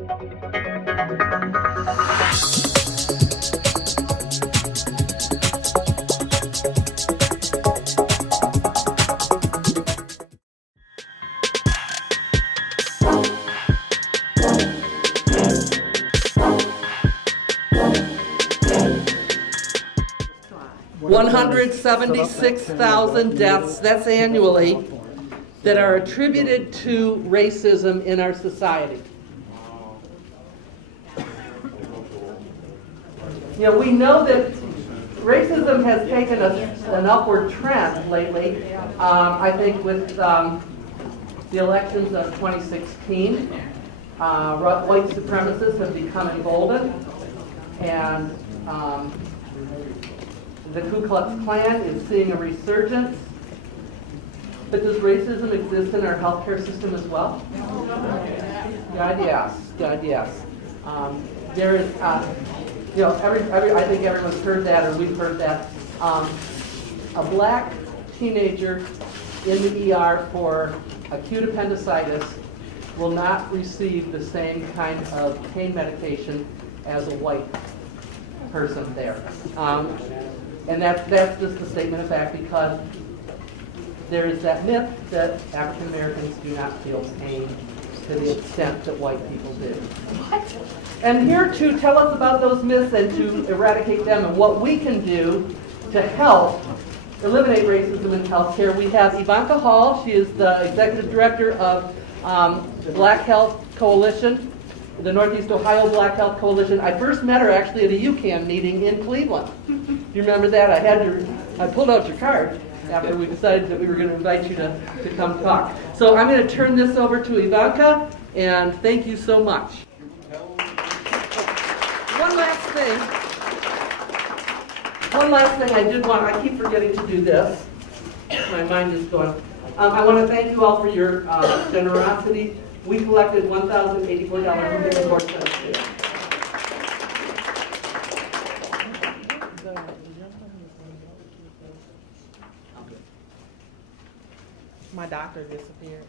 $176,000 deaths, that's annually, that are attributed to racism in our society. You know, we know that racism has taken an upward trend lately. I think with the elections of 2016, white supremacists have become emboldened, and the Ku Klux Klan is seeing a resurgence. But does racism exist in our healthcare system as well? God, yes. God, yes. There is, you know, I think everyone's heard that, or we've heard that. A black teenager in the ER for acute appendicitis will not receive the same kind of pain medication as a white person there. And that's just a statement of fact, because there is that myth that African Americans do not feel pain to the extent that white people do. What? And here to tell us about those myths and to eradicate them and what we can do to help eliminate racism in healthcare, we have Yvonka Hall. She is the executive director of the Black Health Coalition, the Northeast Ohio Black Health Coalition. I first met her actually at a UCAN meeting in Cleveland. Do you remember that? I pulled out your card after we decided that we were going to invite you to come talk. So I'm going to turn this over to Yvonka, and thank you so much. One last thing I did want, I keep forgetting to do this. My mind is going. I want to thank you all for your generosity. We collected $1,084.54. My doctor disappeared.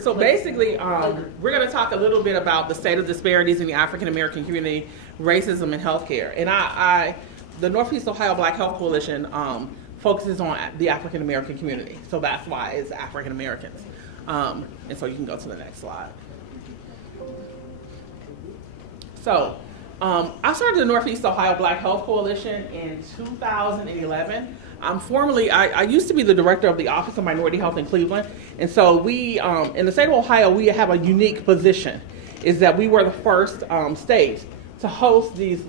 So basically, we're going to talk a little bit about the state of disparities in the African American community, racism in healthcare. And the Northeast Ohio Black Health Coalition focuses on the African American community. So that's why it's African Americans. And so you can go to the next slide. So I started the Northeast Ohio Black Health Coalition in 2011. I used to be the director of the Office of Minority Health in Cleveland, and so we, in the state of Ohio, we have a unique position, is that we were the first state to host these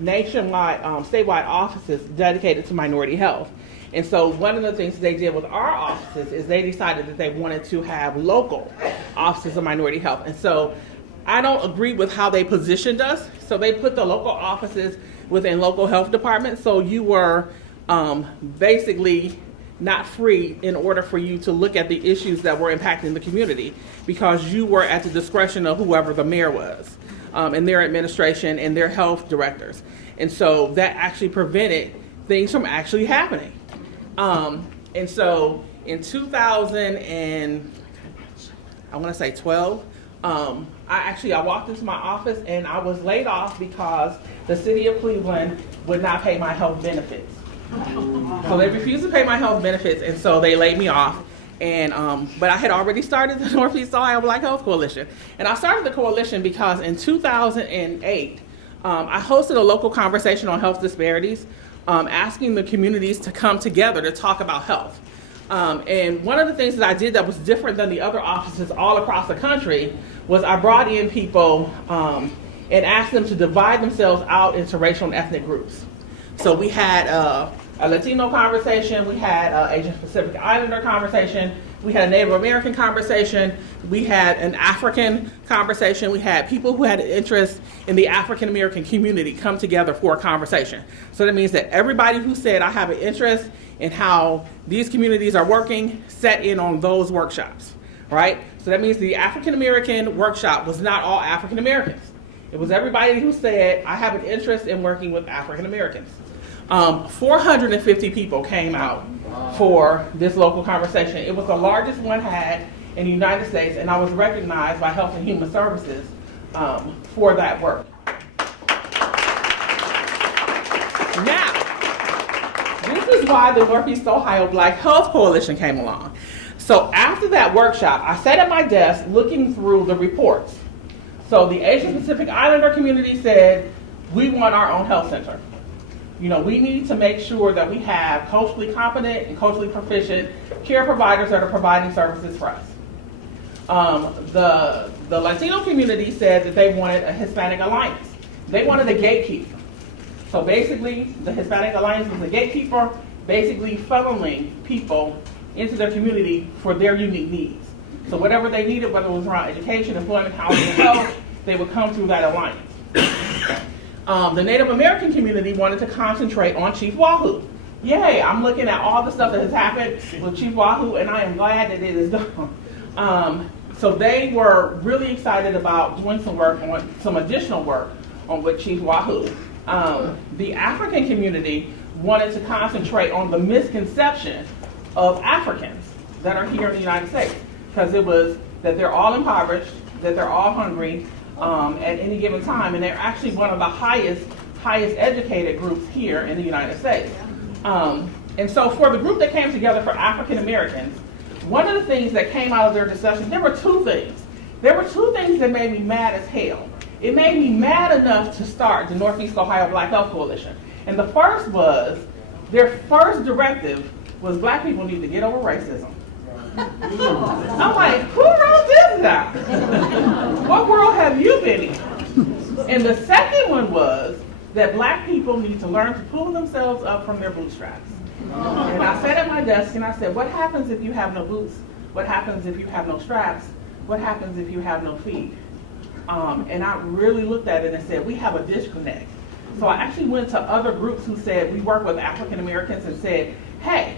nationwide, statewide offices dedicated to minority health. And so one of the things they did with our offices is they decided that they wanted to have local offices of minority health. And so I don't agree with how they positioned us. So they put the local offices within local health departments, so you were basically not free in order for you to look at the issues that were impacting the community, because you were at the discretion of whoever the mayor was and their administration and their health directors. And so that actually prevented things from actually happening. And so in 2012, I walked into my office and I was laid off because the city of Cleveland would not pay my health benefits. So they refused to pay my health benefits, and so they laid me off. And but I had already started the Northeast Ohio Black Health Coalition. And I started the coalition because in 2008, I hosted a local conversation on health disparities, asking the communities to come together to talk about health. And one of the things that I did that was different than the other offices all across the country was I brought in people and asked them to divide themselves out into racial and ethnic groups. So we had a Latino conversation, we had an Asian Pacific Islander conversation, we had a Native American conversation, we had an African conversation, we had people who had an interest in the African American community come together for a conversation. So that means that everybody who said, I have an interest in how these communities are working, sat in on those workshops, right? So that means the African American workshop was not all African Americans. It was everybody who said, I have an interest in working with African Americans. 450 people came out for this local conversation. It was the largest one had in the United States, and I was recognized by Health and Human Services for that work. Now, this is why the Northeast Ohio Black Health Coalition came along. So after that workshop, I sat at my desk looking through the reports. So the Asian Pacific Islander community said, we want our own health center. You know, we need to make sure that we have culturally competent and culturally proficient care providers that are providing services for us. The Latino community said that they wanted a Hispanic alliance. They wanted a gatekeeper. So basically, the Hispanic alliance was a gatekeeper, basically funneling people into their community for their unique needs. So whatever they needed, whether it was around education, employment, housing, and health, they would come through that alliance. The Native American community wanted to concentrate on Chief Wahoo. Yay, I'm looking at all the stuff that has happened with Chief Wahoo, and I am glad that it is done. So they were really excited about doing some additional work on with Chief Wahoo. The African community wanted to concentrate on the misconception of Africans that are here in the United States, because it was that they're all impoverished, that they're all hungry at any given time, and they're actually one of the highest educated groups here in the United States. And so for the group that came together for African Americans, one of the things that came out of their discussion, there were two things. There were two things that made me mad as hell. It made me mad enough to start the Northeast Ohio Black Health Coalition. And the first was, their first directive was black people need to get over racism. I'm like, who wrote this down? What world have you been in? And the second one was that black people need to learn to pull themselves up from their bootstraps. And I sat at my desk and I said, what happens if you have no boots? What happens if you have no straps? What happens if you have no feet? And I really looked at it and said, we have a disconnect. So I actually went to other groups who said, we work with African Americans, and said, hey,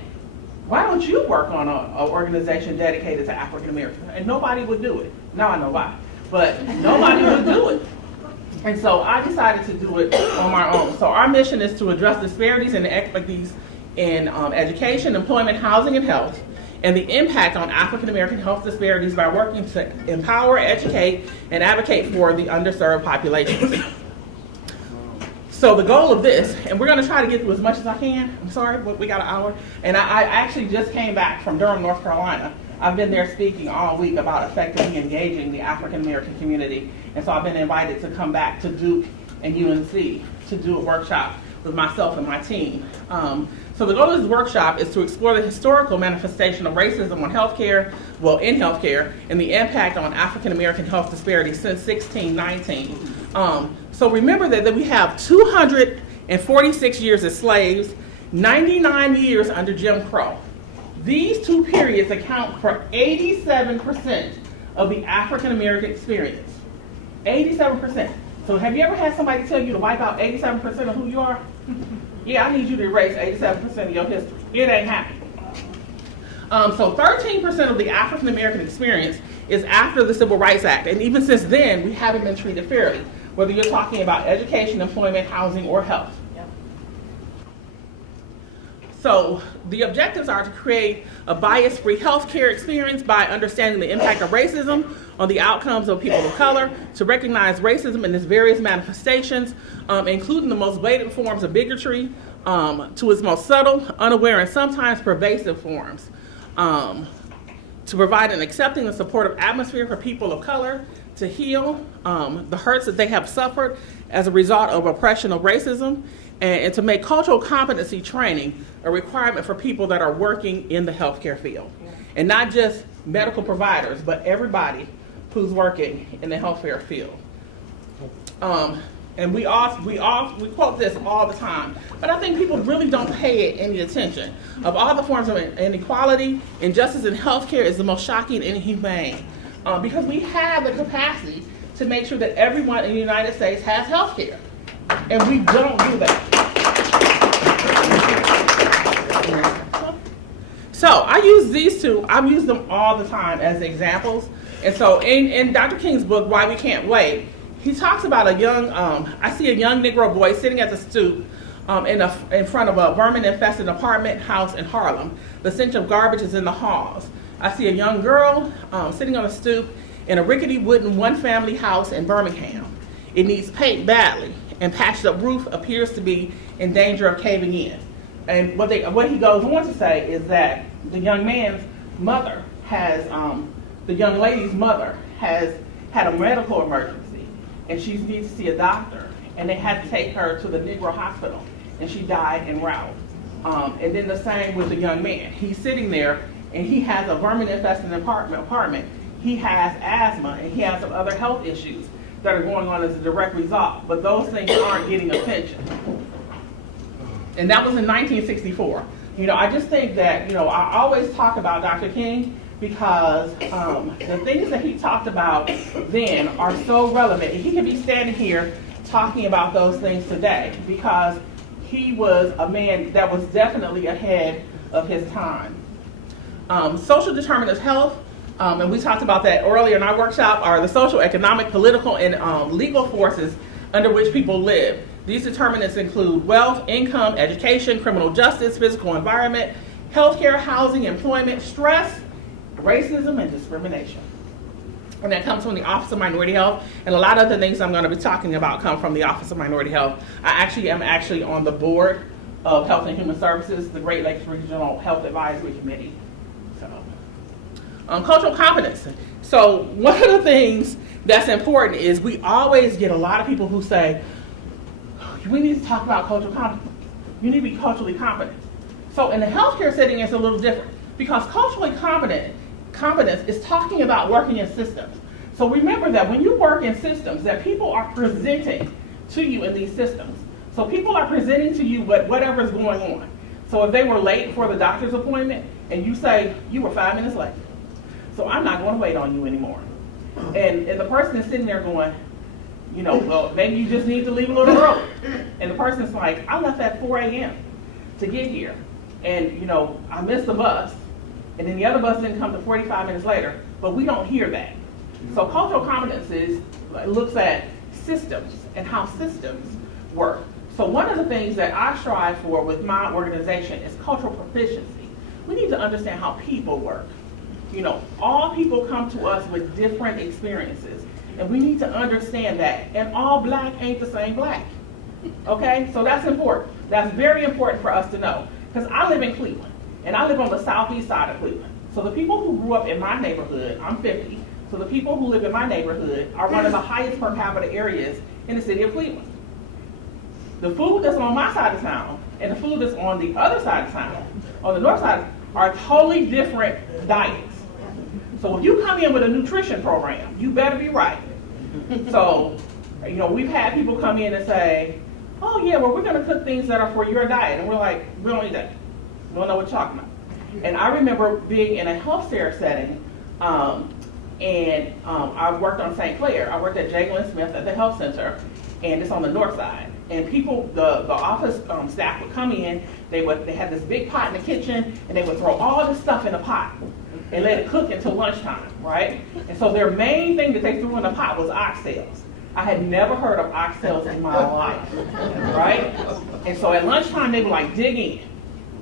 why don't you work on an organization dedicated to African Americans? And nobody would do it. Now I know why, but nobody would do it. And so I decided to do it on my own. So our mission is to address disparities and inequities in education, employment, housing, and health, and the impact on African American health disparities by working to empower, educate, and advocate for the underserved populations. So the goal of this, and we're going to try to get through as much as I can. I'm sorry, but we got an hour. And I actually just came back from Durham, North Carolina. I've been there speaking all week about effectively engaging the African American community. And so I've been invited to come back to Duke and UNC to do a workshop with myself and my team. So the goal of this workshop is to explore the historical manifestation of racism on healthcare, in healthcare, and the impact on African American health disparities since 1619. So remember that we have 246 years as slaves, 99 years under Jim Crow. These two periods account for 87% of the African American experience. 87%. So have you ever had somebody tell you to wipe out 87% of who you are? Yeah, I need you to erase 87% of your history. It ain't happening. So 13% of the African American experience is after the Civil Rights Act. And even since then, we haven't been treated fairly, whether you're talking about education, employment, housing, or health. Yep. So the objectives are to create a bias-free healthcare experience by understanding the impact of racism on the outcomes of people of color, to recognize racism in its various manifestations, including the most blatant forms of bigotry, to its most subtle, unaware, and sometimes pervasive forms, to provide an accepting and supportive atmosphere for people of color, to heal the hurts that they have suffered as a result of oppression of racism, and to make cultural competency training a requirement for people that are working in the healthcare field. And not just medical providers, but everybody who's working in the healthcare field. And we quote this all the time, but I think people really don't pay it any attention. Of all the forms of inequality, injustice in healthcare is the most shocking and inhumane, because we have the capacity to make sure that everyone in the United States has healthcare, and we don't do that. So I use these two, I've used them all the time as examples. And so in Dr. King's book, Why We Can't Wait, he talks about a young, I see a young Negro boy sitting at the stoop in front of a vermin-infested apartment house in Harlem. The stench of garbage is in the halls. I see a young girl sitting on a stoop in a rickety wooden one-family house in Birmingham. It needs paint badly, and patched-up roof appears to be in danger of caving in. And what he goes on to say is that the young man's mother the young lady's mother has had a medical emergency, and she needs to see a doctor, and they had to take her to the Negro hospital, and she died en route. And then the same with the young man. He's sitting there, and he has a vermin-infested apartment. He has asthma, and he has some other health issues that are going on as a direct result, but those things aren't getting attention. And that was in 1964. I just think that, I always talk about Dr. King because the things that he talked about then are so relevant. He could be standing here talking about those things today because he was a man that was definitely ahead of his time. Social determinants of health, and we talked about that earlier in our workshop, are the social, economic, political, and legal forces under which people live. These determinants include wealth, income, education, criminal justice, physical environment, healthcare, housing, employment, stress, racism, and discrimination. And that comes from the Office of Minority Health, and a lot of the things I'm going to be talking about come from the Office of Minority Health. I am actually on the board of Health and Human Services, the Great Lakes Regional Health Advisory Committee. Cultural competence. So one of the things that's important is we always get a lot of people who say, we need to talk about cultural competence. You need to be culturally competent. So in the healthcare setting, it's a little different because culturally competence is talking about working in systems. So remember that when you work in systems, that people are presenting to you in these systems. So people are presenting to you whatever's going on. So if they were late for the doctor's appointment and you say, you were 5 minutes late, so I'm not going to wait on you anymore. And the person is sitting there going, well, maybe you just need to leave a little early. And the person's like, I left at 4 a.m. to get here. And, I missed the bus. And then the other bus didn't come to 45 minutes later. But we don't hear that. So cultural competences looks at systems and how systems work. So one of the things that I strive for with my organization is cultural proficiency. We need to understand how people work. All people come to us with different experiences. And we need to understand that. And all black ain't the same black. Okay? So that's important. That's very important for us to know. Because I live in Cleveland. And I live on the southeast side of Cleveland. So the people who grew up in my neighborhood, I'm 50. So the people who live in my neighborhood are one of the highest per capita areas in the city of Cleveland. The food that's on my side of town and the food that's on the other side of town, on the north side, are totally different diets. So if you come in with a nutrition program, you better be right. So, we've had people come in and say, oh yeah, well, we're going to cook things that are for your diet. And we're like, we don't need that. We don't know what you're talking about. And I remember being in a healthcare setting, and I worked on St. Clair. I worked at J. Glenn Smith at the health center, and it's on the north side. And people, the office staff would come in, they had this big pot in the kitchen, and they would throw all this stuff in the pot and let it cook until lunchtime, right? And so their main thing that they threw in the pot was oxtails. I had never heard of oxtails in my life, right? And so at lunchtime, they would dig in.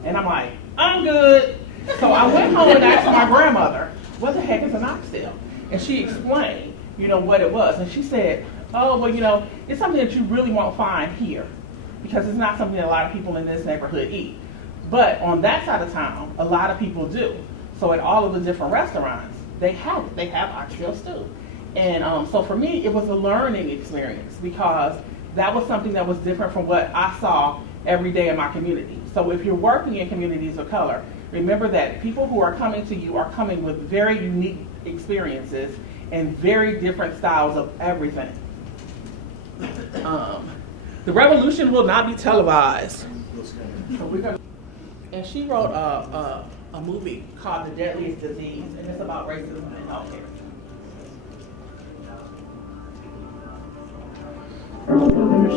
And I'm like, I'm good. So I went home and asked my grandmother, what the heck is an oxtail? And she explained, what it was. And she said, oh, well, it's something that you really won't find here because it's not something that a lot of people in this neighborhood eat. But on that side of town, a lot of people do. So at all of the different restaurants, they have oxtail stew. And so for me, it was a learning experience because that was something that was different from what I saw every day in my community. So if you're working in communities of color, remember that people who are coming to you are coming with very unique experiences and very different styles of everything. The revolution will not be televised. So and she wrote a movie called The Deadliest Disease, and it's about racism in healthcare. They're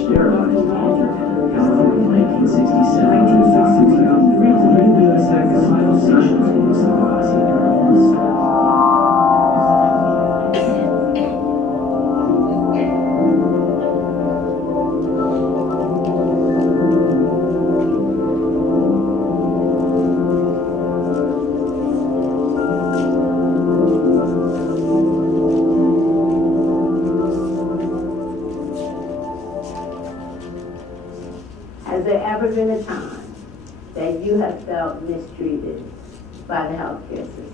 sterilized and altered. However, in 1967, the sacrificial sessions girls. been a time that you have felt mistreated by the healthcare system?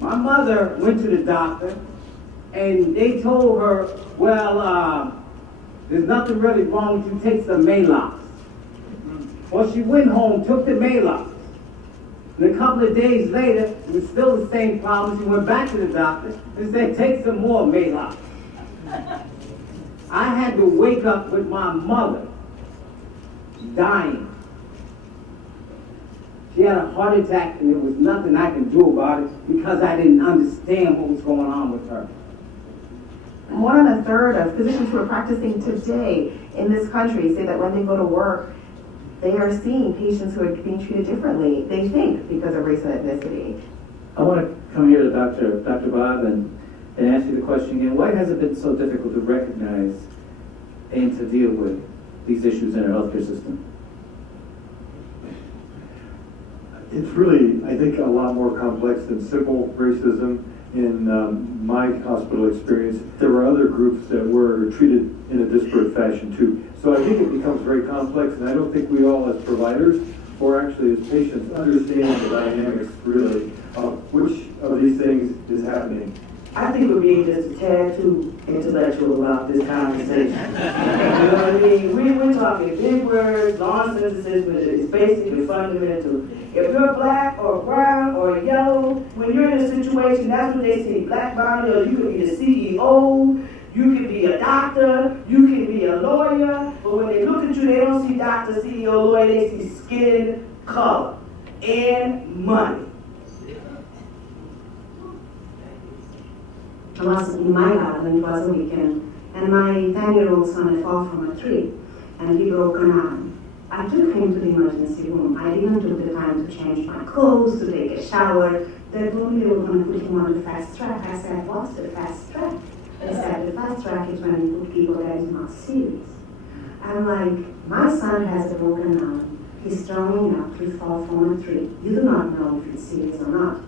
My mother went to the doctor, and they told her, well, there's nothing really wrong with you, take some Maalox. Well, she went home, took the Maalox. And a couple of days later, it was still the same problem. She went back to the doctor and said, take some more Maalox. I had to wake up with my mother dying. She had a heart attack, and there was nothing I could do about it because I didn't understand what was going on with her. More than a third of physicians who are practicing today in this country say that when they go to work, they are seeing patients who are being treated differently, they think, because of race and ethnicity. I want to come here to Dr. Bob and ask you the question again. Why has it been so difficult to recognize and to deal with these issues in our healthcare system? It's really, I think, a lot more complex than simple racism. In my hospital experience, there were other groups that were treated in a disparate fashion too. So I think it becomes very complex, and I don't think we all as providers or actually as patients understand the dynamics really of which of these things is happening. I think we're being just a tad too intellectual about this conversation. You know what I mean? We're talking big words, long sentences, but it's basically fundamental. If you're black or brown or yellow, when you're in a situation, that's what they see. Black body, or you could be the CEO, you could be a doctor, you could be a lawyer, but when they look at you, they don't see doctor, CEO, lawyer, they see skin color and money. I was in my garden, it was a weekend, and my 10-year-old son had fallen from a tree, and he broke an arm. I took him to the emergency room. I didn't take the time to change my clothes, to take a shower. They told me they were going to put him on the fast track. I said, what's the fast track? They said, the fast track is when you put people that is not serious. I'm like, my son has a broken arm. He's strong enough to fall from a tree. You do not know if he's serious or not.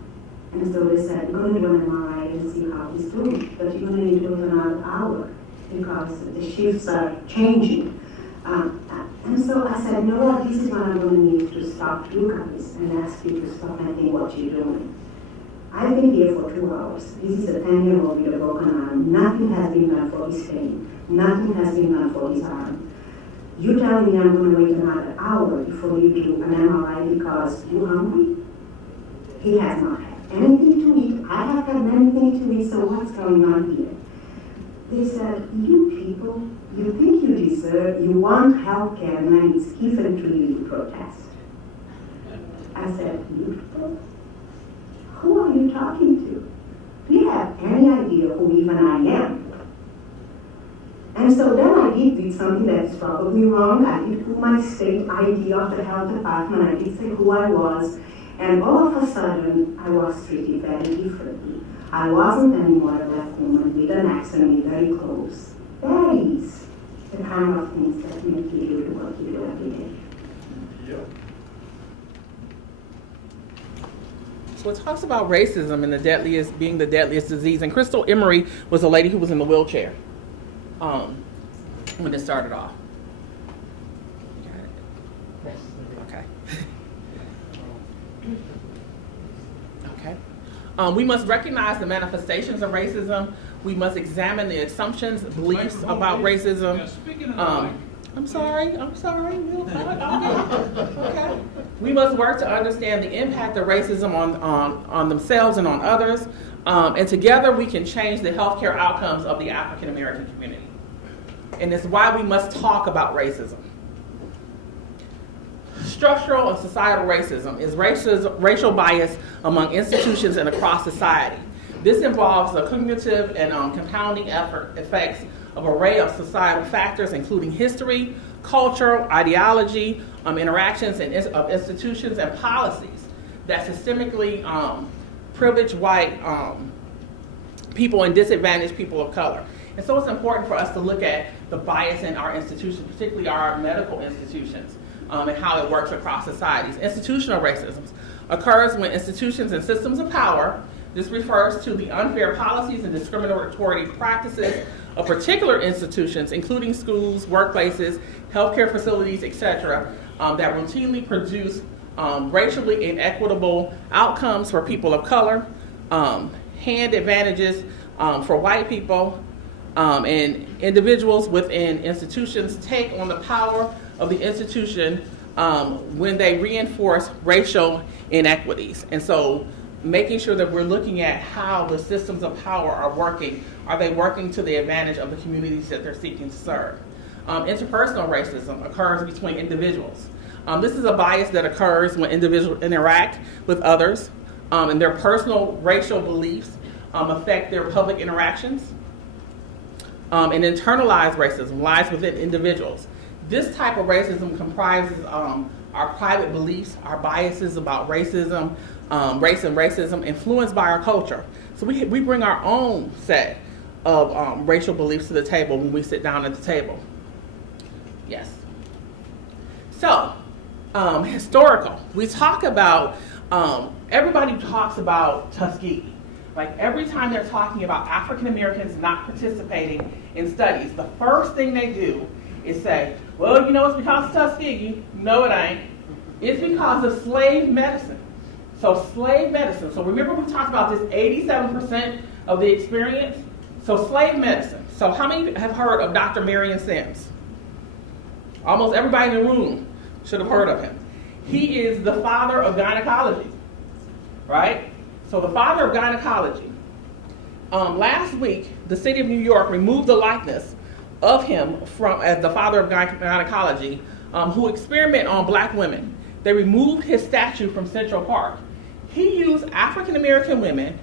And so they said, we're going to do an MRI and see how he's doing. But you're going to need to wait another hour because the shifts are changing. And so I said, you know what, this is when I'm going to need to stop, look at this, and ask you to stop and think what you're doing. I've been here for 2 hours. This is a 10-year-old with a broken arm. Nothing has been done for his pain. Nothing has been done for his arm. You tell me I'm going to wait another hour before you do an MRI because you're hungry? He has not had anything to eat. I have had anything to eat, so what's going on here? They said, you people, you think you deserve, you want health care, and then it's given to you to protest. I said, you people? Who are you talking to? Do you have any idea who even I am? And so then I did something that's probably wrong. I did put my state ID of the health department, I did say who I was, and all of a sudden I was treated very differently. I wasn't anymore a black woman with an accent very close. That is the kind of things that make you do what you do every day. Yep. So it talks about racism and being the deadliest disease. And Crystal Emery was a lady who was in the wheelchair when it started off. Okay. Okay. We must recognize the manifestations of racism. We must examine the assumptions, beliefs about racism. I'm sorry, real quick. Okay. We must work to understand the impact of racism on themselves and on others. And together we can change the healthcare outcomes of the African American community. And it's why we must talk about racism. Structural and societal racism is racial bias among institutions and across society. This involves the cumulative and compounding effects of an array of societal factors, including history, culture, ideology, interactions of institutions and policies that systemically privilege white people and disadvantage people of color. And so it's important for us to look at the bias in our institutions, particularly our medical institutions, and how it works across societies. Institutional racism occurs when institutions and systems of power This refers to the unfair policies and discriminatory practices of particular institutions, including schools, workplaces, healthcare facilities, etc., that routinely produce racially inequitable outcomes for people of color, hand advantages for white people, and individuals within institutions take on the power of the institution when they reinforce racial inequities. And so making sure that we're looking at how the systems of power are working. Are they working to the advantage of the communities that they're seeking to serve? Interpersonal racism occurs between individuals. This is a bias that occurs when individuals interact with others, and their personal racial beliefs affect their public interactions. And internalized racism lies within individuals. This type of racism comprises our private beliefs, our biases about racism, race and racism influenced by our culture. So we bring our own set of racial beliefs to the table when we sit down at the table. Yes. So, historical. We talk about, everybody talks about Tuskegee. Like every time they're talking about African Americans not participating in studies, the first thing they do is say, well, you know, it's because of Tuskegee. No, it ain't. It's because of slave medicine. So slave medicine. So remember we talked about this 87% of the experience? So slave medicine. So how many have heard of Dr. Marion Sims? Almost everybody in the room should have heard of him. He is the father of gynecology, right? So the father of gynecology. Last week, the city of New York removed the likeness of him from as the father of gynecology, who experiment on black women. They removed his statue from Central Park. He used African American women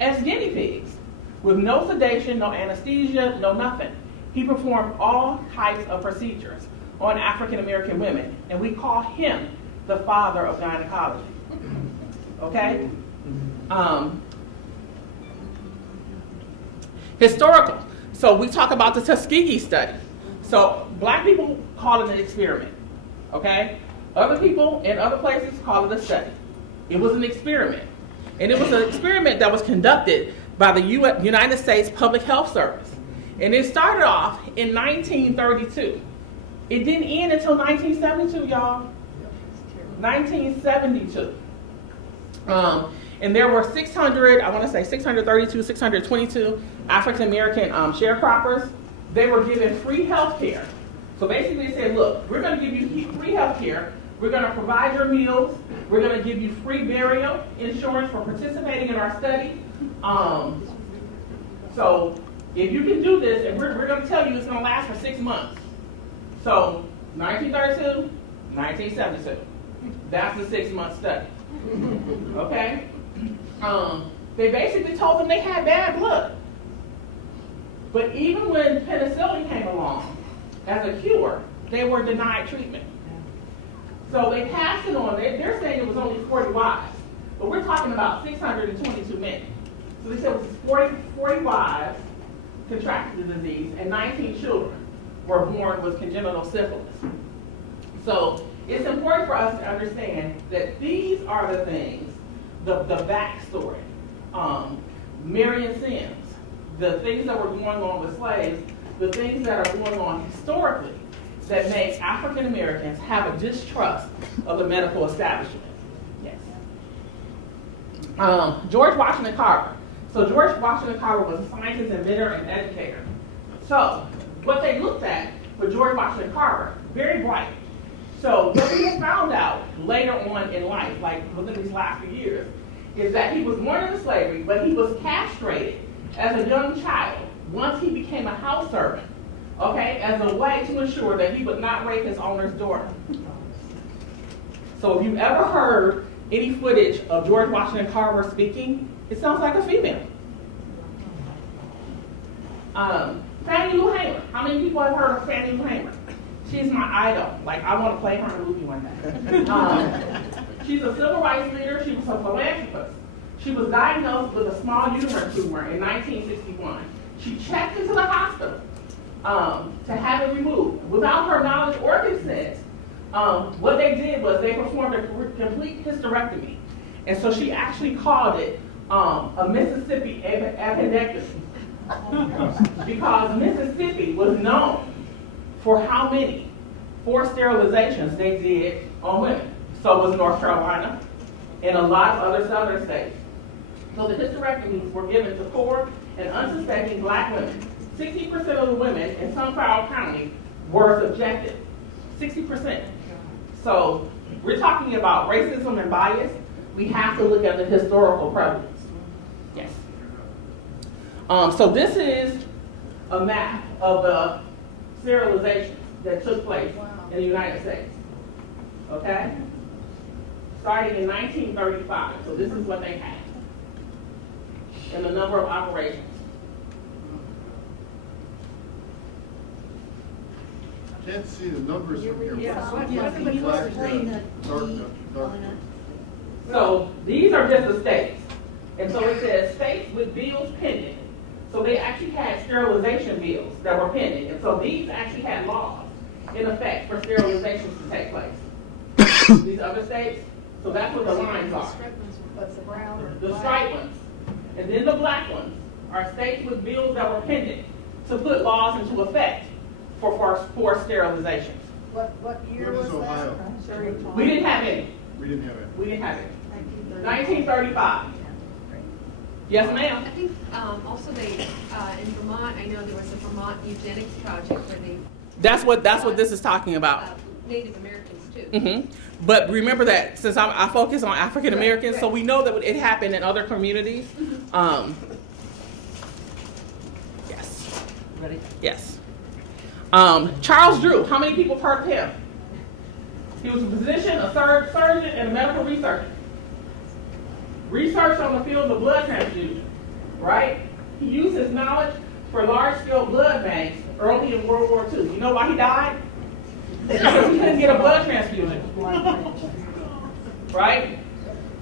as guinea pigs with no sedation, no anesthesia, no nothing. He performed all types of procedures on African American women, and we call him the father of gynecology. Okay? Historical. So we talk about the Tuskegee study. So black people call it an experiment. Okay? Other people in other places call it a study. It was an experiment. And it was an experiment that was conducted by the United States Public Health Service. And it started off in 1932. It didn't end until 1972, y'all. 1972. And there were 632, 622 African American sharecroppers. They were given free health care. So basically they said, look, we're going to give you free health care. We're going to provide your meals. We're going to give you free burial insurance for participating in our study. So if you can do this, and we're going to tell you it's going to last for 6 months. So 1932, 1972. That's the 6-month study. Okay? They basically told them they had bad blood. But even when penicillin came along as a cure, they were denied treatment. So they passed it on. They're saying it was only 40 wives, but we're talking about 622 men. So they said it was 40 wives contracted the disease, and 19 children were born with congenital syphilis. So it's important for us to understand that these are the things, the backstory. Marion Sims, the things that were going on with slaves, the things that are going on historically that make African Americans have a distrust of the medical establishment. Yes. George Washington Carver. So George Washington Carver was a scientist, inventor, and educator. So what they looked at with George Washington Carver, very bright. So what we have found out later on in life, like within these last few years, is that he was born into slavery, but he was castrated as a young child once he became a house servant, okay, as a way to ensure that he would not rape his owner's daughter. So if you've ever heard any footage of George Washington Carver speaking, it sounds like a female. Fannie Lou Hamer. How many people have heard of Fannie Lou Hamer? She's my idol. Like, I want to play her in a movie one day. She's a civil rights leader. She was a philanthropist. She was diagnosed with a small uterine tumor in 1961. She checked into the hospital to have it removed. Without her knowledge or consent, what they did was they performed a complete hysterectomy. And so she actually called it a Mississippi appendectomy. Because Mississippi was known for how many forced sterilizations they did on women. So was North Carolina and a lot of other southern states. So the hysterectomies were given to poor and unsuspecting black women. 60% of the women in Sunflower County were subjected. 60%. So we're talking about racism and bias. We have to look at the historical prevalence. Yes. So this is a map of the sterilizations that took place in the United States. Okay? Starting in 1935. So this is what they had. And the number of operations. I can't see the numbers from here. Yeah, What's what the can you black, explain dark? So these are just the states. And so it says states with bills pending. So they actually had sterilization bills that were pending. And so these actually had laws in effect for sterilizations to take place. These other states, so that's what the lines are. What's the brown? The striped ones. And then the black ones are states with bills that were pending to put laws into effect for sterilizations. What year What was is Ohio? that? We didn't have any. We didn't have it. We didn't have it. 1935. Yes, ma'am. I think also they in Vermont. I know there was a Vermont eugenics project where they That's what this is talking about. Native Americans too. Mm-hmm. But remember that since I focus on African Americans, so we know that it happened in other communities. Yes. Ready? Yes. Charles Drew. How many people have heard of him? He was a physician, a surgeon, and a medical researcher. Research on the field of blood transfusion, right? He used his knowledge for large-scale blood banks early in World War II. You know why he died? Because he couldn't get a blood transfusion. Right?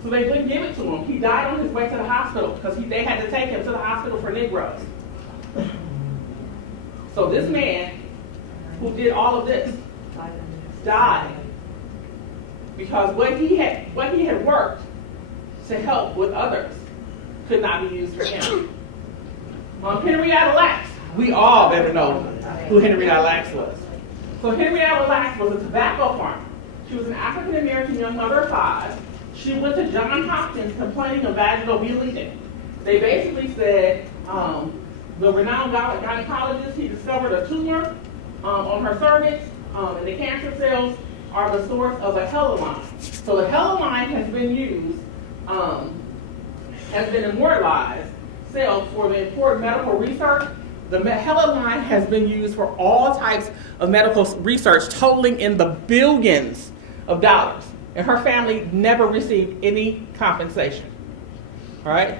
So they couldn't give it to him. He died on his way to the hospital because they had to take him to the hospital for Negroes. So this man who did all of this died because what he had worked to help with others could not be used for him. Henrietta Lacks. We all better know who Henrietta Lacks was. So Henrietta Lacks was a tobacco farmer. She was an African American young mother of 5. She went to Johns Hopkins complaining of vaginal bleeding. They basically said the renowned gynecologist, he discovered a tumor on her cervix, and the cancer cells are the source of a HeLa line. So the HeLa line has been used, has been immortalized cells for the important medical research. The HeLa line has been used for all types of medical research, totaling in the billions of dollars. And her family never received any compensation. All right?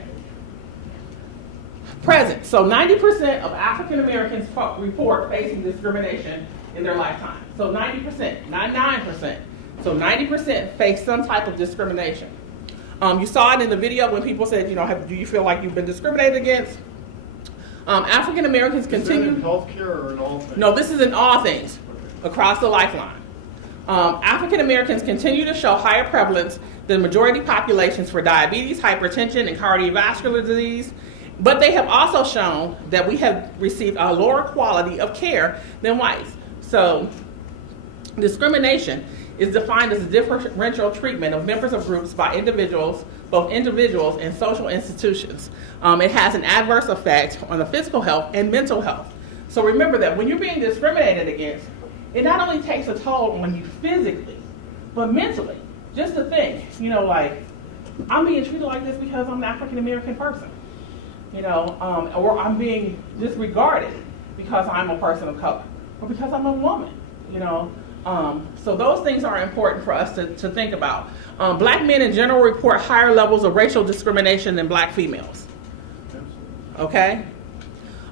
Present. So 90% of African Americans report facing discrimination in their lifetime. So 90%, not 9%. So 90% face some type of discrimination. You saw it in the video when people said, do you feel like you've been discriminated against? African Americans continue. Is that in healthcare or in all things? No, this is in all things across the lifeline. African Americans continue to show higher prevalence than majority populations for diabetes, hypertension, and cardiovascular disease. But they have also shown that we have received a lower quality of care than whites. So discrimination is defined as a differential treatment of members of groups by individuals, both individuals and social institutions. It has an adverse effect on the physical health and mental health. So remember that when you're being discriminated against, it not only takes a toll on you physically, but mentally. Just to think, I'm being treated like this because I'm an African American person, or I'm being disregarded because I'm a person of color, or because I'm a woman, So those things are important for us to think about. Black men in general report higher levels of racial discrimination than black females. Okay?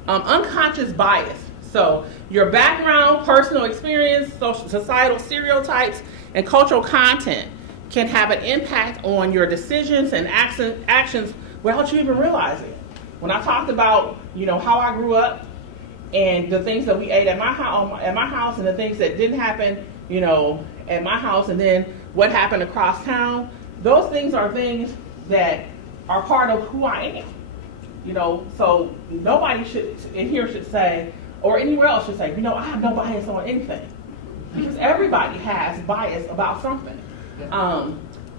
Unconscious bias. So your background, personal experience, societal stereotypes, and cultural content can have an impact on your decisions and actions without you even realizing it. When I talked about, how I grew up and the things that we ate at my house and the things that didn't happen, at my house, and then what happened across town, those things are things that are part of who I am. You know, so nobody should in here should say, or anywhere else should say, you know, I have no bias on anything. Because everybody has bias about something.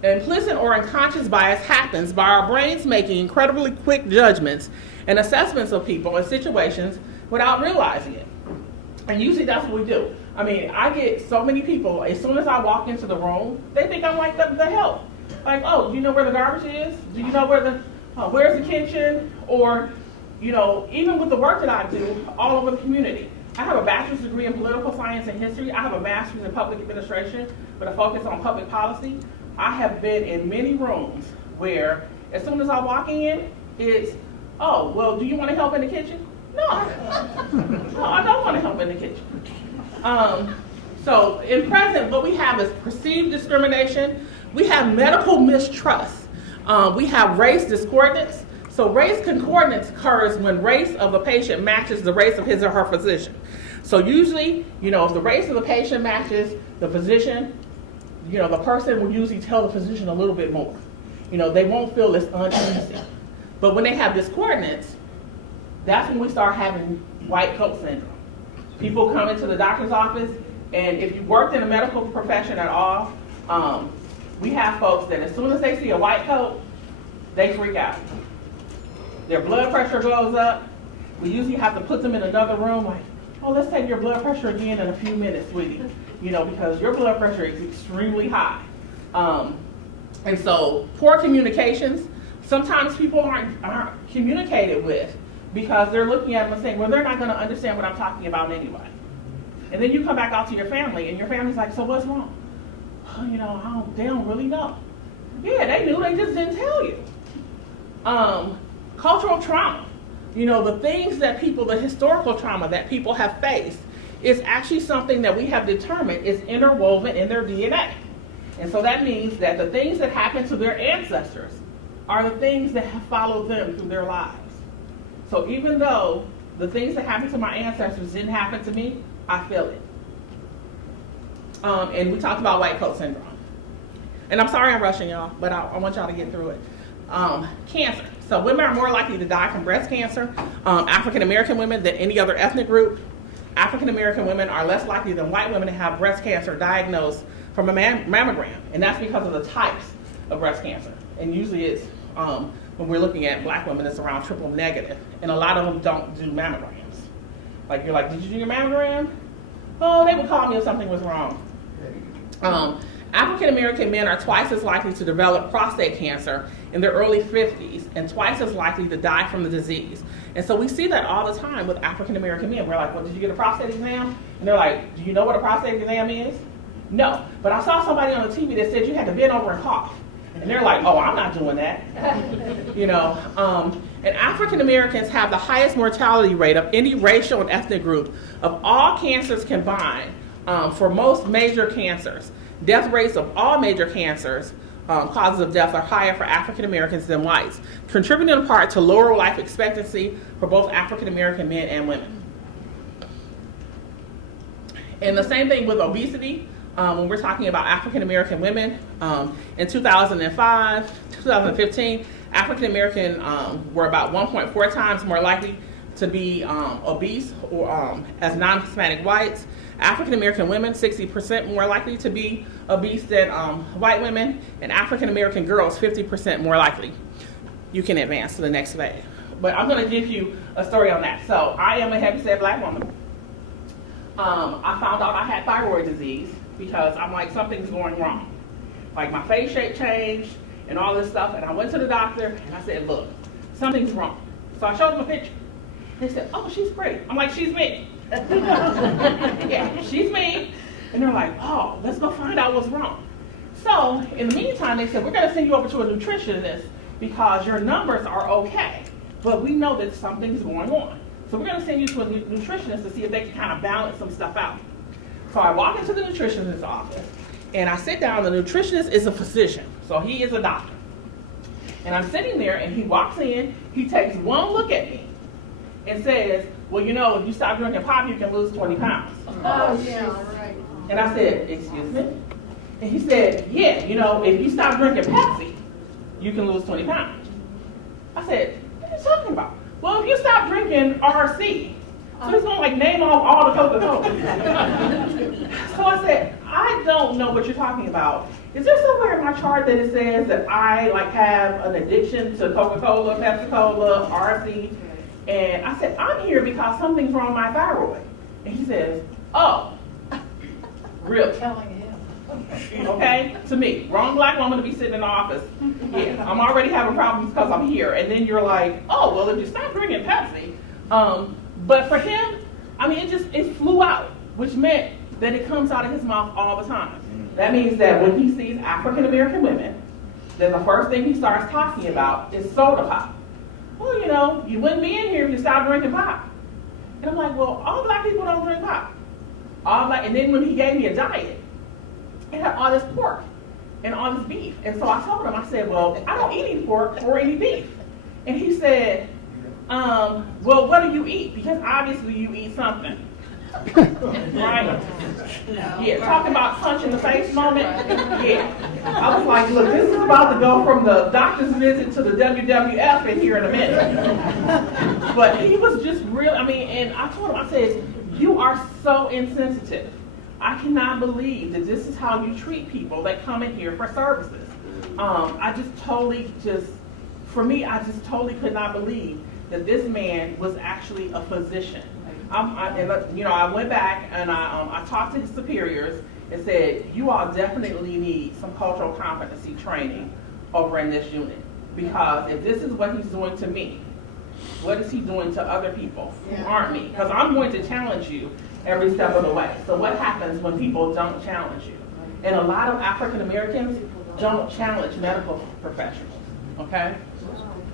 Implicit or unconscious bias happens by our brains making incredibly quick judgments and assessments of people and situations without realizing it. And usually that's what we do. I mean, I get so many people, as soon as I walk into the room, they think I'm like the help. Like, oh, do you know where the garbage is? Do you know where where's the kitchen? Or, you know, even with the work that I do all over the community. I have a bachelor's degree in political science and history. I have a master's in public administration with a focus on public policy. I have been in many rooms where as soon as I walk in, it's, oh, well, do you want to help in the kitchen? No. No, I don't want to help in the kitchen. So in present, what we have is perceived discrimination. We have medical mistrust. We have race discordance. So race concordance occurs when race of a patient matches the race of his or her physician. So usually, you know, if the race of the patient matches the physician, you know, the person will usually tell the physician a little bit more. You know, they won't feel as uneasy. But when they have discordance, that's when we start having white coat syndrome. People come into the doctor's office, and if you worked in a medical profession at all, we have folks that as soon as they see a white coat, they freak out. Their blood pressure goes up. We usually have to put them in another room, like, oh, let's take your blood pressure again in a few minutes, sweetie. You know, because your blood pressure is extremely high. And so poor communications, sometimes people aren't communicated with because they're looking at them and saying, well, they're not going to understand what I'm talking about anyway. And then you come back out to your family, and your family's like, so what's wrong? Oh, you know, they don't really know. Yeah, they knew, they just didn't tell you. Cultural trauma, you know, the things that people, the historical trauma that people have faced is actually something that we have determined is interwoven in their DNA. And so that means that the things that happened to their ancestors are the things that have followed them through their lives. So even though the things that happened to my ancestors didn't happen to me, I feel it. And we talked about white coat syndrome. And I'm sorry I'm rushing y'all, but I want y'all to get through it. Cancer. So women are more likely to die from breast cancer, African American women, than any other ethnic group. African American women are less likely than white women to have breast cancer diagnosed from a mammogram. And that's because of the types of breast cancer. And usually it's, when we're looking at black women, it's around triple negative. And a lot of them don't do mammograms. Like, you're like, did you do your mammogram? Oh, they would call me if something was wrong. African American men are twice as likely to develop prostate cancer in their early 50s and twice as likely to die from the disease. And so we see that all the time with African American men. We're like, well, did you get a prostate exam? And they're like, do you know what a prostate exam is? No, but I saw somebody on the TV that said you had to bend over and cough. And they're like, oh, I'm not doing that. You know, and African Americans have the highest mortality rate of any racial and ethnic group of all cancers combined for most major cancers. Death rates of all major cancers, causes of death, are higher for African Americans than whites, contributing in part to lower life expectancy for both African American men and women. And the same thing with obesity. When we're talking about African American women, in 2015, African American were about 1.4 times more likely to be obese or as non-Hispanic whites. African American women, 60% more likely to be obese than white women, and African American girls, 50% more likely. You can advance to the next slide. But I'm going to give you a story on that. So I am a heavyset black woman. I found out I had thyroid disease because I'm like, something's going wrong. Like my face shape changed and all this stuff, and I went to the doctor and I said, look, something's wrong. So I showed them a picture. They said, oh, she's pretty. I'm like, she's me. Yeah, she's me. And they're like, oh, let's go find out what's wrong. So in the meantime, they said, we're going to send you over to a nutritionist because your numbers are okay, but we know that something's going on. So we're going to send you to a nutritionist to see if they can kind of balance some stuff out. So I walk into the nutritionist's office, and I sit down. The nutritionist is a physician, so he is a doctor. And I'm sitting there, and he walks in, he takes one look at me, and says, well, you know, if you stop drinking pop, you can lose 20 pounds. Oh, yeah, right. And I said, excuse me? And he said, yeah, you know, if you stop drinking Pepsi, you can lose 20 pounds. I said, what are you talking about? Well, if you stop drinking RC, so he's gonna like name off all the Coca-Cola. So I said, I don't know what you're talking about. Is there somewhere in my chart that it says that I like have an addiction to Coca-Cola, Pepsi-Cola, RC? And I said, I'm here because something's wrong with my thyroid. And he says, oh, really? Telling him. Okay, to me, wrong black woman to be sitting in the office. Yeah, I'm already having problems because I'm here. And then you're like, oh, well, if you stop drinking Pepsi. But for him, I mean, it flew out, which meant that it comes out of his mouth all the time. That means that when he sees African American women, then the first thing he starts talking about is soda pop. Well, you know, you wouldn't be in here if you stopped drinking pop. And I'm like, well, all black people don't drink pop. And then when he gave me a diet, it had all this pork and all this beef. And so I told him, I said, well, I don't eat any pork or any beef. And he said, well, what do you eat? Because obviously you eat something. Right? Yeah, talking about punch in the face moment. Yeah. I was like, look, this is about to go from the doctor's visit to the WWF in here in a minute. But he was just real, I mean, and I told him, I said, you are so insensitive. I cannot believe that this is how you treat people that come in here for services. I just totally could not believe that this man was actually a physician. I went back and I talked to his superiors and said, you all definitely need some cultural competency training over in this unit. Because if this is what he's doing to me, what is he doing to other people who aren't me? Because I'm going to challenge you every step of the way. So what happens when people don't challenge you? And a lot of African Americans don't challenge medical professionals, okay?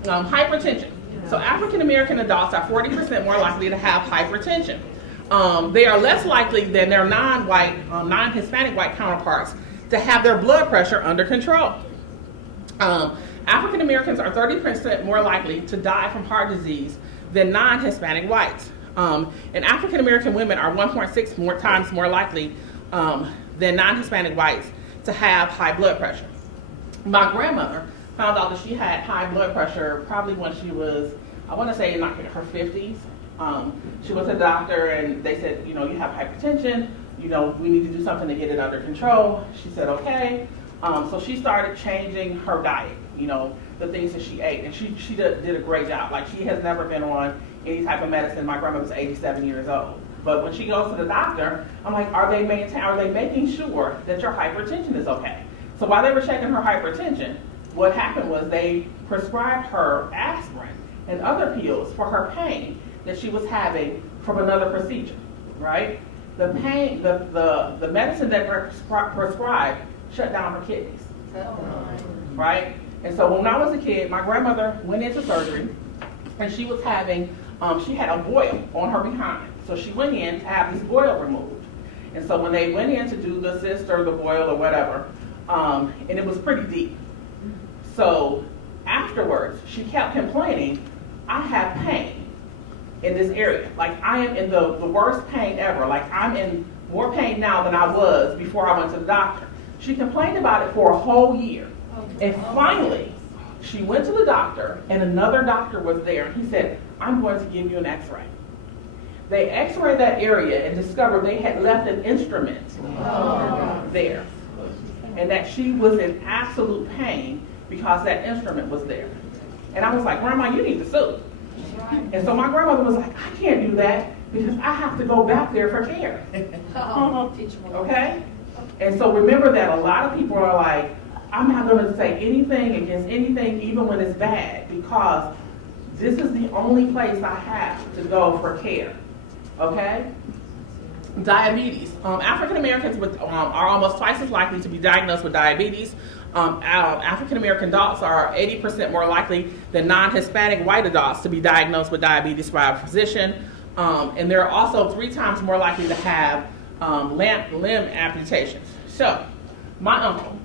Hypertension. So African American adults are 40% more likely to have hypertension. They are less likely than their non-white, non-Hispanic white counterparts to have their blood pressure under control. African Americans are 30% more likely to die from heart disease than non-Hispanic whites. And African American women are 1.6 times more likely than non-Hispanic whites to have high blood pressure. My grandmother found out that she had high blood pressure probably when she was, I want to say in like her 50s. She went to the doctor and they said, you know, you have hypertension, you know, we need to do something to get it under control. She said, okay. So she started changing her diet, you know, the things that she ate. And she did a great job. Like, she has never been on any type of medicine. My grandma was 87 years old. But when she goes to the doctor, I'm like, are they making sure that your hypertension is okay? So while they were checking her hypertension, what happened was they prescribed her aspirin and other pills for her pain that she was having from another procedure, right? The pain, the medicine that were prescribed shut down her kidneys, right? And so when I was a kid, my grandmother went into surgery and she was having, she had a boil on her behind. So she went in to have this boil removed. And so when they went in to do the cyst or the boil or whatever, and it was pretty deep. So afterwards, she kept complaining, I have pain in this area. Like, I am in the worst pain ever. Like, I'm in more pain now than I was before I went to the doctor. She complained about it for a whole year. And finally, she went to the doctor, and another doctor was there, and he said, I'm going to give you an x-ray. They x-rayed that area and discovered they had left an instrument there. And that she was in absolute pain because that instrument was there. And I was like, Grandma, you need to sue. And so my grandmother was like, I can't do that because I have to go back there for care. Okay? And so remember that a lot of people are like, I'm not going to say anything against anything, even when it's bad, because this is the only place I have to go for care. Okay? Diabetes. African Americans are almost twice as likely to be diagnosed with diabetes. African American adults are 80% more likely than non-Hispanic white adults to be diagnosed with diabetes by a physician. And they're also 3 times more likely to have limb amputations. So, my uncle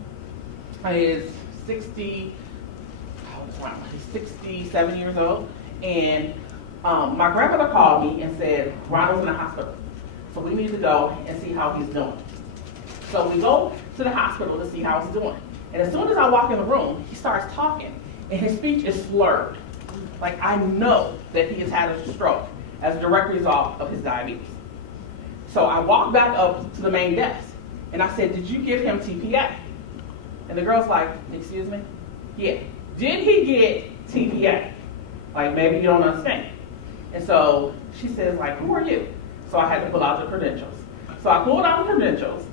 is 67 years old, and my grandmother called me and said, Ronald's in the hospital. So we need to go and see how he's doing. So we go to the hospital to see how he's doing. And as soon as I walk in the room, he starts talking, and his speech is slurred. Like, I know that he has had a stroke as a direct result of his diabetes. So I walked back up to the main desk, and I said, did you give him TPA? And the girl's like, excuse me? Yeah. Did he get TPA? Like, maybe you don't understand. And so she says, like, who are you? So I had to pull out the credentials. So I pulled out the credentials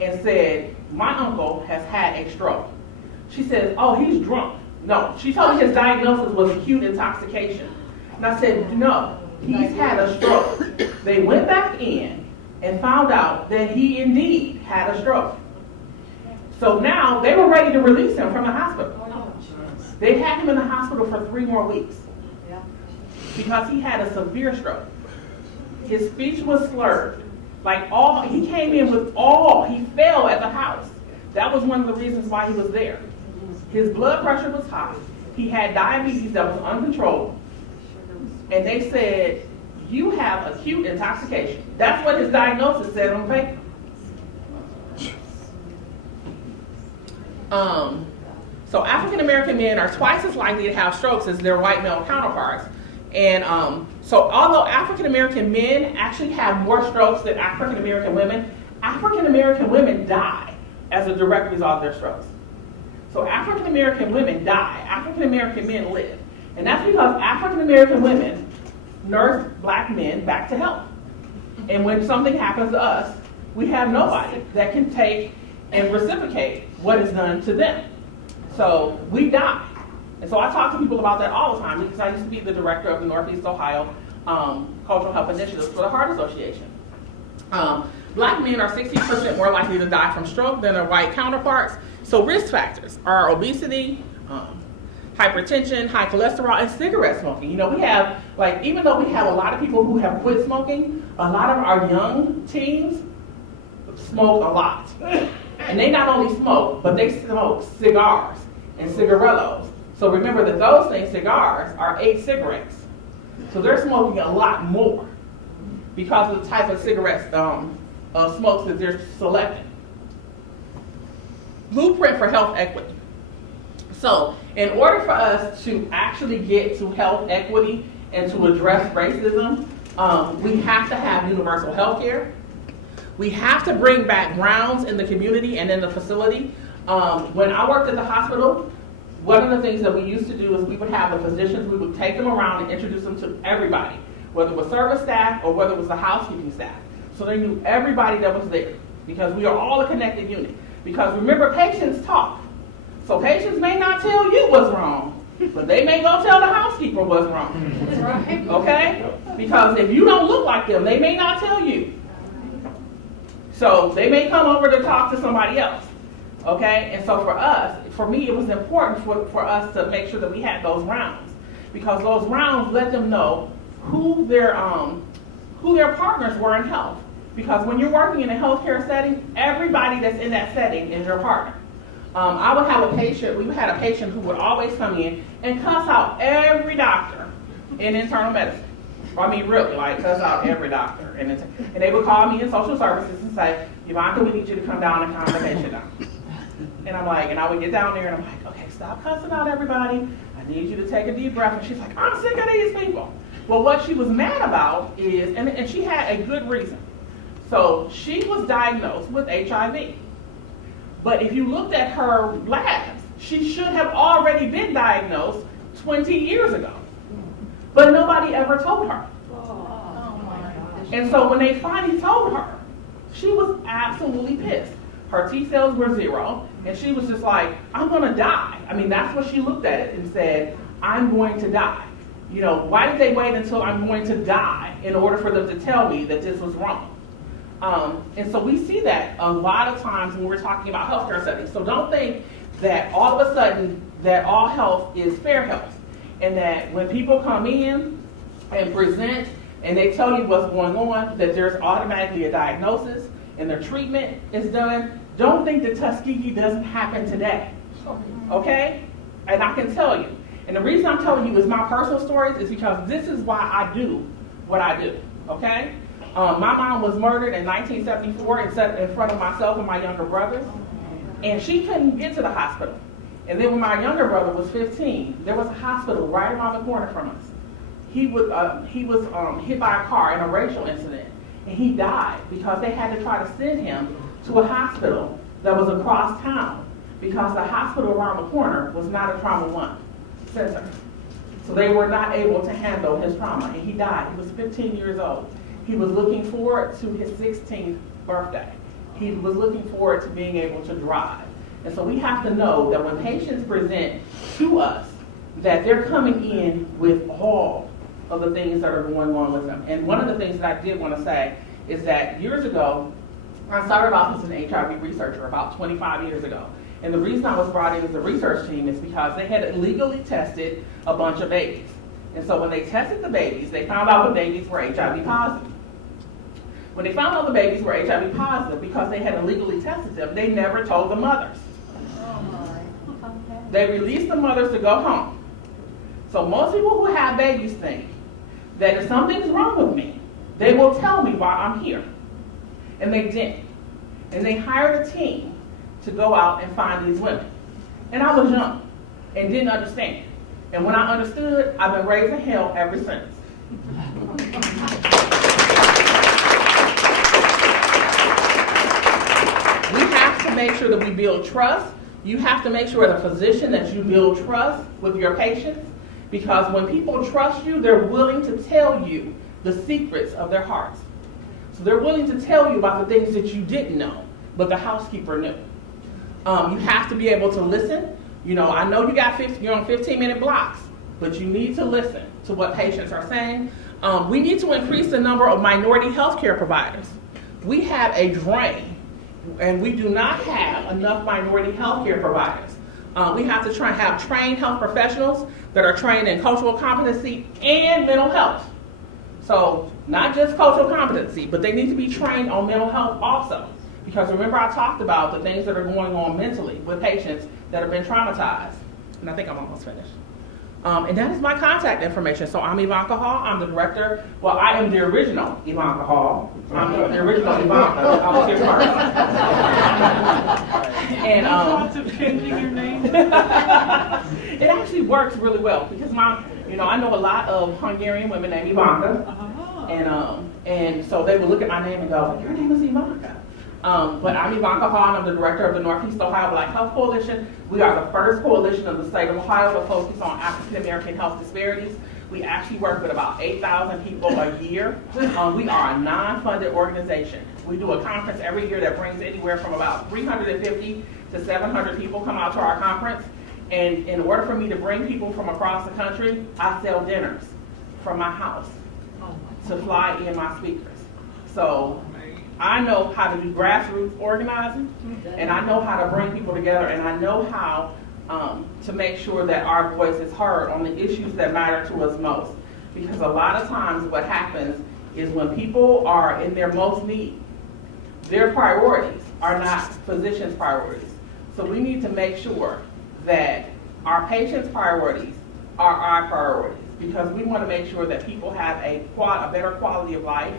and said, my uncle has had a stroke. She says, oh, he's drunk. No, she told me his diagnosis was acute intoxication. And I said, no, he's had a stroke. They went back in and found out that he indeed had a stroke. So now they were ready to release him from the hospital. They had him in the hospital for 3 more weeks because he had a severe stroke. His speech was slurred. Like he came in with he fell at the house. That was one of the reasons why he was there. His blood pressure was high. He had diabetes that was uncontrolled. And they said, you have acute intoxication. That's what his diagnosis said on the paper. So African American men are twice as likely to have strokes as their white male counterparts. And so although African American men actually have more strokes than African American women die as a direct result of their strokes. So African American women die, African American men live. And that's because African American women nurse black men back to health. And when something happens to us, we have nobody that can take and reciprocate what is done to them. So we die. And so I talk to people about that all the time because I used to be the director of the Northeast Ohio Cultural Health Initiatives for the Heart Association. Black men are 60% more likely to die from stroke than their white counterparts. So risk factors are obesity, hypertension, high cholesterol, and cigarette smoking. You know, we have, like, even though we have a lot of people who have quit smoking, a lot of our young teens smoke a lot. And they not only smoke, but they smoke cigars and cigarillos. So remember that those things, cigars, are 8 cigarettes. So they're smoking a lot more because of the type of cigarettes, smokes that they're selecting. Blueprint for health equity. So in order for us to actually get to health equity and to address racism, we have to have universal health care. We have to bring back grounds in the community and in the facility. When I worked at the hospital, one of the things that we used to do is we would have the physicians, we would take them around and introduce them to everybody, whether it was service staff or whether it was the housekeeping staff. So they knew everybody that was there because we are all a connected unit. Because remember, patients talk. So patients may not tell you what's wrong, but they may go tell the housekeeper what's wrong. That's right. Okay? Because if you don't look like them, they may not tell you. So they may come over to talk to somebody else. Okay? And so for me, it was important for us to make sure that we had those rounds. Because those rounds let them know who their partners were in health. Because when you're working in a healthcare setting, everybody that's in that setting is your partner. I would have a patient, we had a patient who would always come in and cuss out every doctor in internal medicine. I mean, really, like, cuss out every doctor. And they would call me in social services and say, Yvonka, we need you to come down and calm the patient down. And I'm like, and I would get down there and I'm like, okay, stop cussing out everybody. I need you to take a deep breath. And she's like, I'm sick of these people. Well, what she was mad about is, and she had a good reason. So she was diagnosed with HIV. But if you looked at her labs, she should have already been diagnosed 20 years ago. But nobody ever told her. And so when they finally told her, she was absolutely pissed. Her T cells were 0, and she was just like, I'm going to die. I mean, that's what she looked at it and said, I'm going to die. You know, why did they wait until I'm going to die in order for them to tell me that this was wrong? And so we see that a lot of times when we're talking about healthcare settings. So don't think that all of a sudden that all health is fair health. And that when people come in and present and they tell you what's going on, that there's automatically a diagnosis and their treatment is done. Don't think that Tuskegee doesn't happen today. Okay? And I can tell you. And the reason I'm telling you is my personal stories is because this is why I do what I do. Okay? My mom was murdered in 1974 in front of myself and my younger brothers. And she couldn't get to the hospital. And then when my younger brother was 15, there was a hospital right around the corner from us. He was hit by a car in a racial incident, and he died because they had to try to send him to a hospital that was across town because the hospital around the corner was not a Trauma 1 center. So they were not able to handle his trauma, and he died. He was 15 years old. He was looking forward to his 16th birthday. He was looking forward to being able to drive. And so we have to know that when patients present to us, that they're coming in with all of the things that are going on with them. And one of the things that I did want to say is that years ago, I started off as an HIV researcher about 25 years ago. And the reason I was brought in as a research team is because they had illegally tested a bunch of babies. And so when they tested the babies, they found out the babies were HIV positive. When they found out the babies were HIV positive, because they had illegally tested them, they never told the mothers. They released the mothers to go home. So most people who have babies think that if something's wrong with me, they will tell me why I'm here. And they didn't. And they hired a team to go out and find these women. And I was young and didn't understand. And when I understood, I've been raising hell ever since. We have to make sure that we build trust. You have to make sure as a physician that you build trust with your patients, because when people trust you, they're willing to tell you the secrets of their hearts. So they're willing to tell you about the things that you didn't know, but the housekeeper knew. You have to be able to listen. You know, I know you're on 15-minute blocks, but you need to listen to what patients are saying. We need to increase the number of minority healthcare providers. We have a drain, and we do not have enough minority healthcare providers. We have to have trained health professionals that are trained in cultural competency and mental health. So not just cultural competency, but they need to be trained on mental health also. Because remember, I talked about the things that are going on mentally with patients that have been traumatized. And I think I'm almost finished. And that is my contact information. So I'm Yvonka Hall. I'm the director. Well, I am the original Yvonka Hall. I'm the original Yvonka. I was here first. And changing your name? It actually works really well because I know a lot of Hungarian women named Yvonka, and so they would look at my name and go, "Your name is Yvonka." But I'm Yvonka Hall, and I'm the director of the Northeast Ohio Black Health Coalition. We are the first coalition of the state of Ohio to focus on African American health disparities. We actually work with about 8,000 people a year. We are a non-funded organization. We do a conference every year that brings anywhere from about 350 to 700 people come out to our conference. And in order for me to bring people from across the country, I sell dinners from my house to fly in my speakers. So I know how to do grassroots organizing, and I know how to bring people together, and I know how to make sure that our voice is heard on the issues that matter to us most. Because a lot of times what happens is when people are in their most need, their priorities are not physicians' priorities. So we need to make sure that our patients' priorities are our priorities, because we want to make sure that people have a better quality of life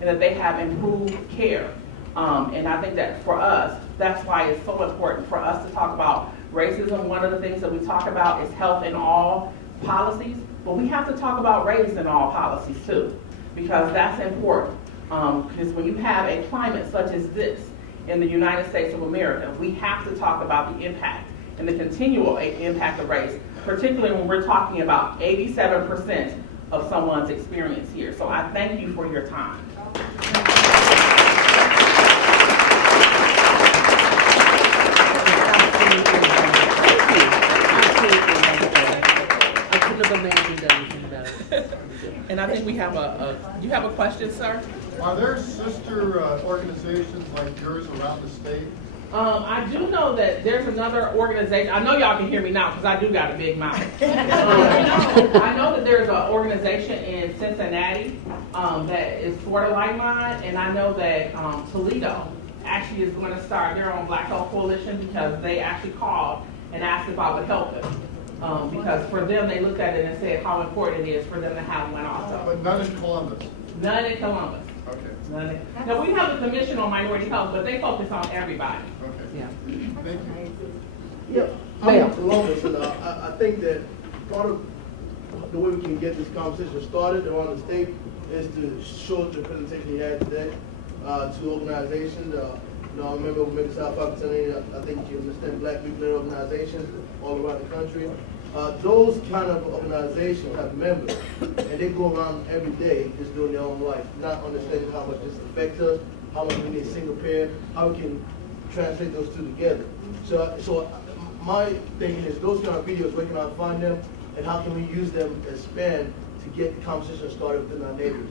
and that they have improved care. And I think that for us, that's why it's so important for us to talk about racism. One of the things that we talk about is health in all policies, but we have to talk about race in all policies too, because that's important. Because when you have a climate such as this in the United States of America, we have to talk about the impact and the continual impact of race, particularly when we're talking about 87% of someone's experience here. So I thank you for your time. And I think we have do you have a question, sir? Are there sister organizations like yours around the state? I do know that there's another organization. I know y'all can hear me now because I do got a big mouth. I know that there's an organization in Cincinnati that is sort of like mine, and I know that Toledo actually is going to start their own Black Health Coalition because they actually called and asked if I would help them. Because for them, they looked at it and said how important it is for them to have one also. But none in Columbus? None in Columbus. Okay. Now, we have a commission on minority health, but they focus on everybody. Okay. Yeah. Thank you. Yeah, I'm in Ma'am. Columbus, and I think that part of the way we can get this conversation started around the state is to show the presentation you had today to organizations. I remember we made South Pakistan, I think you understand Black people-led organizations all around the country. Those kind of organizations have members, and they go around every day just doing their own life, not understanding how much this affects us, how much we need single parent, how we can translate those two together. So my thing is those kind of videos, where can I find them, and how can we use them as span to get the conversation started within our neighbors?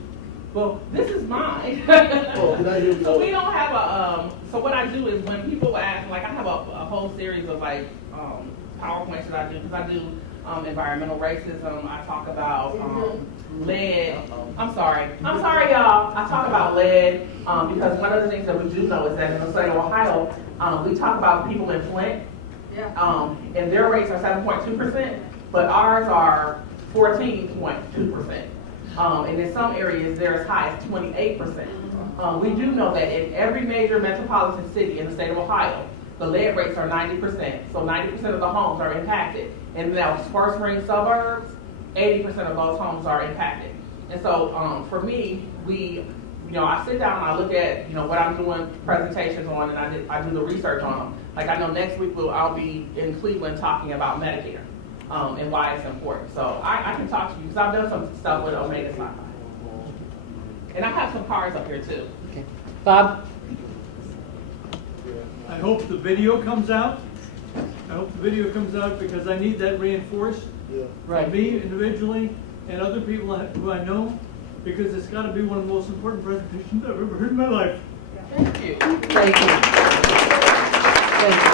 Well, this is mine. Oh, did I hear you? So we don't have a, so what I do is when people ask, like I have a whole series of like PowerPoints that I do, because I do environmental racism, I talk about lead, I'm sorry y'all, I talk about lead because one of the things that we do know is that in the state of Ohio, we talk about people in Flint, and their rates are 7.2%, but ours are 14.2%. And in some areas, they're as high as 28%. We do know that in every major metropolitan city in the state of Ohio, the lead rates are 90%. So 90% of the homes are impacted. And now sparse ring suburbs, 80% of those homes are impacted. And so for me, I sit down and I look at, what I'm doing presentations on, and I do the research on them. Like I know next week I'll be in Cleveland talking about Medicare. And why it's important. So I can talk to you, because I've done some stuff with Omega Psi. And I have some cards up here too. Okay. Bob? I hope the video comes out. I hope the video comes out because I need that reinforced. Right. Me individually and other people who I know, because it's got to be one of the most important presentations I've ever heard in my life. Thank you. Thank you. Thank you.